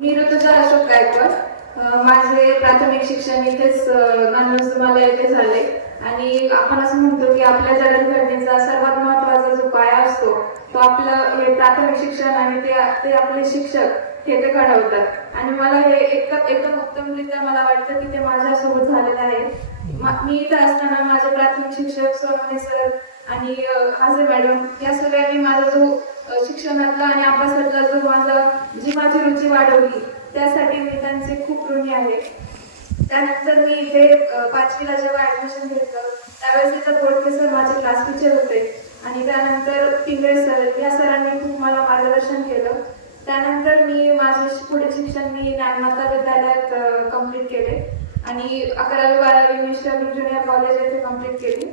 मी ऋतुजा अशोक गायकवाड. माझे प्राथमिक शिक्षण इथेच नांदुरमाला येथे झाले आणि आपण असं म्हणतो की आपल्या जडणघडणीचा सर्वात महत्त्वाचा जो पाया असतो तो आपलं हे प्राथमिक शिक्षण आणि ते आपले शिक्षक हे ते घडवतात आणि मला हे एकदम उत्तमरित्या मला वाटतं की ते माझ्यासोबत झालेलं आहे. मी इथं असताना माझे प्राथमिक शिक्षक सोनवणे सर आणि हाजे मॅडम या सगळ्यांनी माझा जो शिक्षणातला आणि अभ्यासातला जो माझी रुची वाढवली त्यासाठी मी त्यांचे खूप ऋणी आहे. त्यानंतर मी इथे 5वीला जेव्हा ऍडमिशन घेतलं त्यावेळेस इथं बोडके सर माझे क्लास टीचर होते आणि त्यानंतर पिंगळे सर या सरांनी खूप मला मार्गदर्शन केलं. त्यानंतर मी माझे पुढे शिक्षण मी ज्ञानमाता विद्यालयात कंप्लीट केले आणि 11वी 12वी मिस्टर ज्युनियर कॉलेज येथे कंप्लीट केली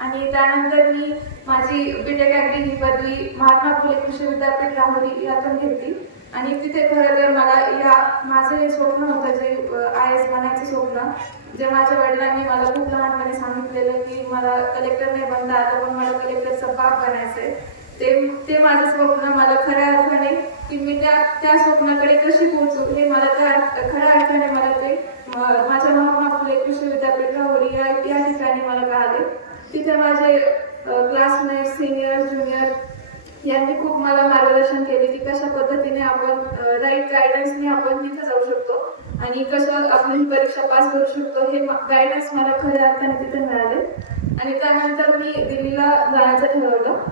आणि त्यानंतर मी माझी बीटेक ॲग्री ही पदवी महात्मा फुले कृषी विद्यापीठ राहुरी यातून घेतली आणि तिथे खरं तर मला माझं हे स्वप्न होतं जे IAS बनायचं स्वप्न, जे माझ्या वडिलांनी मला खूप लहानपणी सांगितलेलं की मला कलेक्टर नाही बनता आलं पण मला कलेक्टरचा बाप बनायचं आहे. ते माझं स्वप्न मला खऱ्या अर्थाने की मी त्या स्वप्नाकडे कशी पोहोचू हे मला त्या खऱ्या अर्थाने मला ते माझ्या महात्मा फुले कृषी विद्यापीठ राहुरी या ठिकाणी मला कळाले. तिथे माझे क्लासमेट सिनियर ज्युनियर यांनी खूप मला मार्गदर्शन केले की कशा पद्धतीने आपण राईट गायडन्सने आपण तिथे जाऊ शकतो आणि कसं आपली ही परीक्षा पास करू शकतो हे गायडन्स मला खऱ्या अर्थाने तिथे मिळाले. आणि त्यानंतर मी दिल्लीला जायचं ठरवलं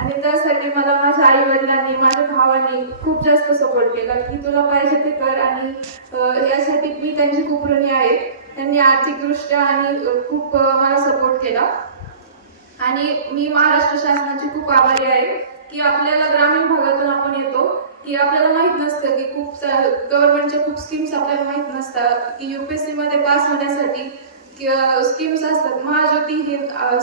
आणि त्यासाठी मला माझ्या आई वडिलांनी माझ्या भावांनी खूप जास्त सपोर्ट केला की तुला पाहिजे ते कर आणि यासाठी मी त्यांची खूप ऋणी आहे. त्यांनी आर्थिकदृष्ट्या आणि खूप मला सपोर्ट केला आणि मी महाराष्ट्र शासनाची खूप आभारी आहे की आपल्याला ग्रामीण भागातून आपण येतो की आपल्याला माहित नसतं की खूप गव्हर्नमेंटच्या खूप स्कीम्स आपल्याला माहित नसतात की UPSC मध्ये पास होण्यासाठी स्कीम्स असतात. महाज्योती ही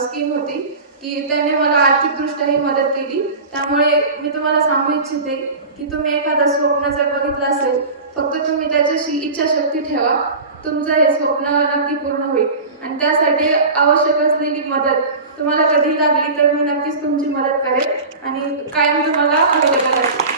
स्कीम होती की त्याने मला आर्थिकदृष्ट्याही मदत केली. त्यामुळे मी तुम्हाला सांगू इच्छिते की तुम्ही एखादं स्वप्न जर बघितलं असेल फक्त तुम्ही त्याच्याशी इच्छाशक्ती ठेवा, तुमचं हे स्वप्न नक्की पूर्ण होईल आणि त्यासाठी आवश्यक असलेली मदत तुम्हाला कधी लागली तर मी नक्कीच तुमची मदत करेन आणि कायम तुम्हाला अवेलेबल असेल.